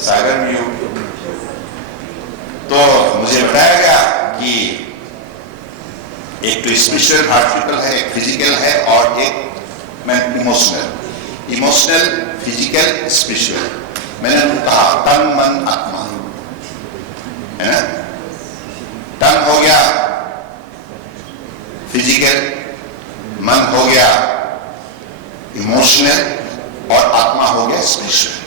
सागर में योग। तो मुझे बताया गया कि एक तो स्पिरिचुअल हार्टिकल है, एक फिजिकल है और एक इमोशनल, फिजिकल, स्पिरिचुअल। मैंने कहा तन मन आत्मा है ना। तन हो गया फिजिकल, मन हो गया इमोशनल और आत्मा हो गया स्पिरिचुअल।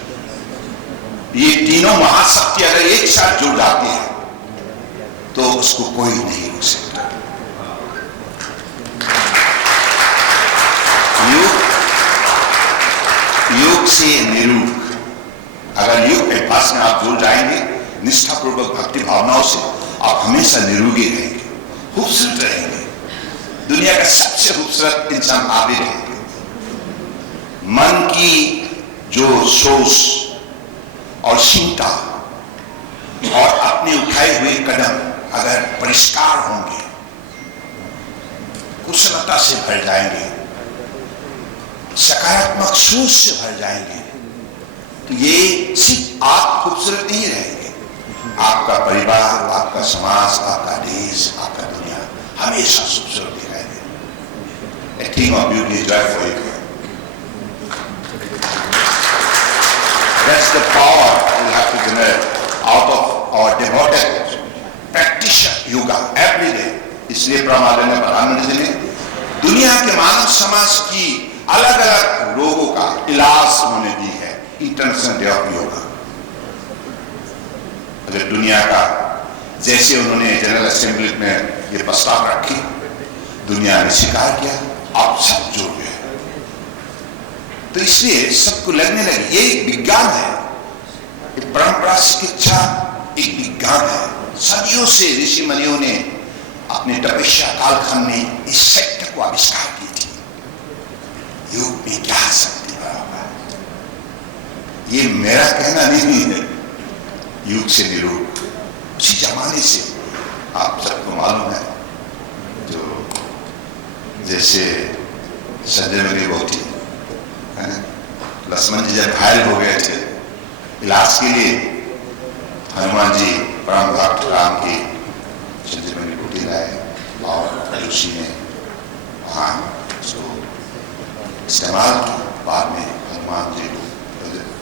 ये तीनों महाशक्ति अगर एक साथ जुड़ जाती है तो उसको कोई नहीं रोक सकता। योग से निरूप, अगर योग के पास में आप जुड़ जाएंगे निष्ठापूर्वक भक्ति भावनाओं से, आप हमेशा निरोगी रहेंगे, खूबसूरत रहेंगे, दुनिया का सबसे खूबसूरत इंसान आप ही रहेंगे। मन की जो सोच और चिंता और अपने उठाए हुए कदम अगर परिष्कार होंगे, कुशलता से भर जाएंगे, सकारात्मक सोच से भर जाएंगे, तो ये सिर्फ आप खूबसूरत नहीं रहेंगे, आपका परिवार, आपका समाज, आपका देश, आपका दुनिया हमेशा खूबसूरत ही रहेंगे। A thing of beauty is right for you. That's the power we have to generate out of our devoted practitioner yoga every day. इसलिए प्रमादन प्रधानमंत्री ने दुनिया के मानव समाज की अलग अलग रोगों का इलाज उन्होंने दी है इंटरनेशनल डे ऑफ योगा। अगर दुनिया का जैसे उन्होंने जनरल असेंबली में ये प्रस्ताव रखी, दुनिया ने स्वीकार किया, आप सब जुड़ गए, तो इसलिए सबको लगने लगे ये एक विज्ञान है, एक परंपरा चिकित्सा एक विज्ञान है। सदियों से ऋषि मुनियों ने अपने तपस्या कालखंड में इस सत्य को आविष्कार की थी। योग में क्या शक्ति बराबर, ये मेरा कहना नहीं है, योग से निरूप उसी जमाने से आप सबको मालूम है। जो जैसे संजय मेरी बहुती है ना, लक्ष्मण जी जब घायल हो गए थे, इलाज के लिए हनुमान जी परम भक्त राम की संजय मेरी कुटी लाए और ऋषि ने वहां उसको इस्तेमाल की। बाद में हनुमान जी को,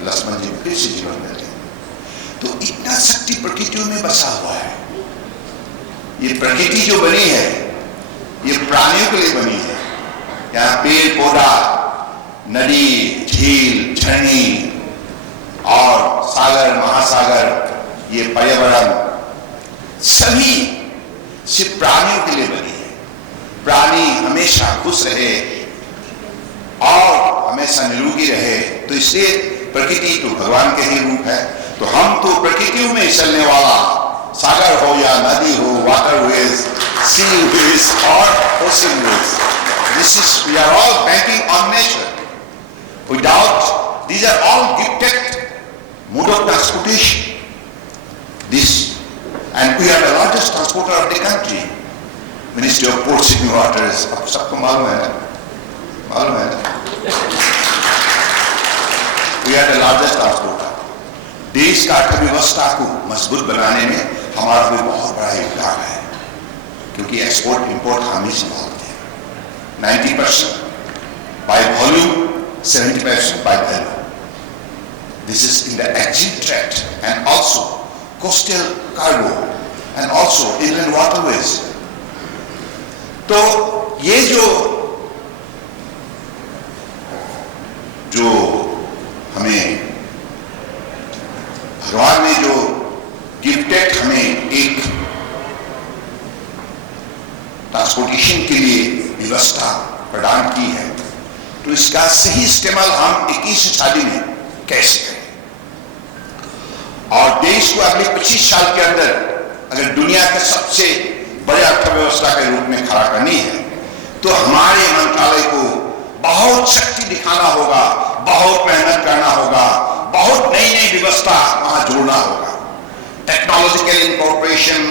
लक्ष्मण जी फिर से जीवन में थे। तो इतना शक्ति प्रकृतियों में बसा हुआ है। ये प्रकृति जो बनी है ये प्राणियों के लिए बनी है। यहाँ पेड़ पौधा, नदी, झील, झरनी और सागर, महासागर, ये पर्यावरण सभी सिर्फ प्राणियों के लिए बनी है। प्राणी हमेशा खुश रहे और हमेशा निरोगी रहे, तो इसलिए प्रकृति तो भगवान के ही रूप है। तो हम तो प्रकृति में चलने वाला, सागर हो या नदी हो, वाटरवेज, सी वेज और ocean ways, this is we are all banking on nature. Without these are all gifted mode of transportation. This and we are the largest transporter of the country. Ministry of Ports and Waters, आप सबको मालूम है ना? मालूम है ना? We are the largest transporter. देश का अर्थव्यवस्था को मजबूत बनाने में हमारा भी बहुत बड़ा योगदान है, क्योंकि एक्सपोर्ट इंपोर्ट हम ही संभालते हैं। 90% by volume, 70% by value. This is in the exit trade and also coastal cargo and also inland waterways. तो ये जो हमें भगवान ने जो गिफ्टेड हमें एक ट्रांसपोर्टेशन के लिए व्यवस्था प्रदान की है, तो इसका सही इस्तेमाल हम 21वीं सदी में कैसे करें, और देश को अगले 25 साल के अंदर अगर दुनिया के सबसे बड़े अर्थव्यवस्था के रूप में खड़ा करनी है, तो हमारे मंत्रालय को बहुत शक्ति दिखाना होगा, बहुत मेहनत करना होगा, बहुत नई नई व्यवस्था वहां जोड़ना होगा। टेक्नोलॉजिकल इंकॉर्पोरेशन,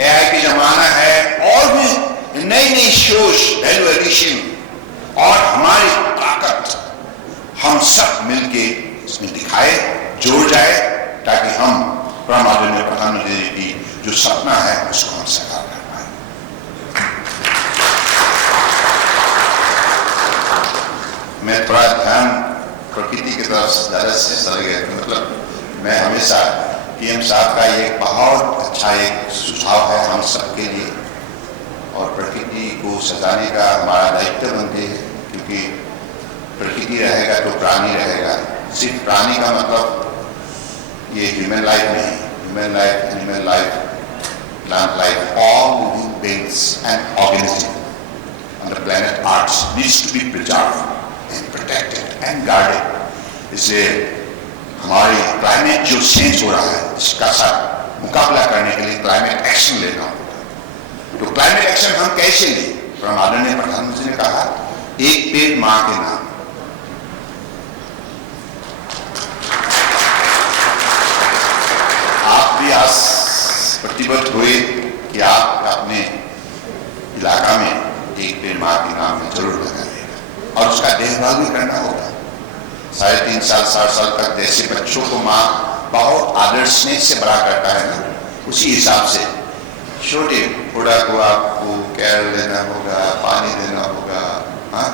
एआई की जमाना है, और भी नई नई सोच, वैल्यू एडिशन और हमारी ताकत हम सब मिलके इसमें दिखाए, जोड़ जाए, ताकि जो सपना है उसको हम साकार कर पाए। मैं थोड़ा ध्यान प्रकृति की तरफ ज्यादा से चल गया, मतलब मैं हमेशा पीएम साहब का ये बहुत अच्छा एक सुझाव है हम सबके लिए, और प्रकृति को सजाने का हमारा दायित्व बनते हैं, क्योंकि प्रकृति रहेगा तो प्राणी रहेगा। सिर्फ प्राणी का मतलब ये ह्यूमन लाइफ नहीं, human life, animal life, plant life, all living beings and organisms on the planet Earth needs to be preserved and protected and guarded। इसलिए हमारी क्लाइमेट जो चेंज हो रहा है इसका साथ मुकाबला करने के लिए क्लाइमेट एक्शन लेना होगा। तो क्लाइमेट एक्शन हम कैसे लें? तो आदरणीय प्रधानमंत्री ने कहा एक पेड़ मां के नाम। आप भी आज प्रतिबद्ध हुए कि आप अपने इलाका में एक पेड़ मां के नाम में जरूर लगाइएगा, और उसका देखभाल भी करना होगा। 3.5 साल 4 साल तक जैसे बच्चों को माँ बहुत आदर स्नेह से बड़ा करता है ना, उसी हिसाब से छोटे बूढ़ा को आपको केयर देना होगा, पानी देना होगा, हाँ,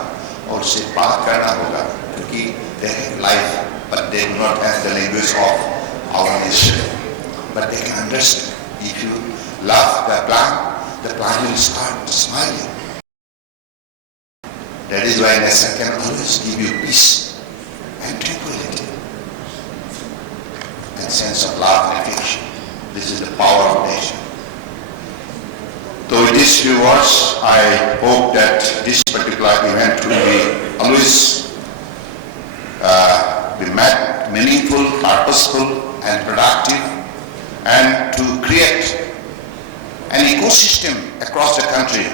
और उससे बात करना होगा, क्योंकि they have life but they do not have the language of our nation, but they can understand। If you love the plant will start smiling। That is why nature can always give you peace and tranquility and sense of love and affection। This is the power of nature। So with these few words, I hope that this particular event will be always be meaningful, purposeful and productive, and to create an ecosystem across the country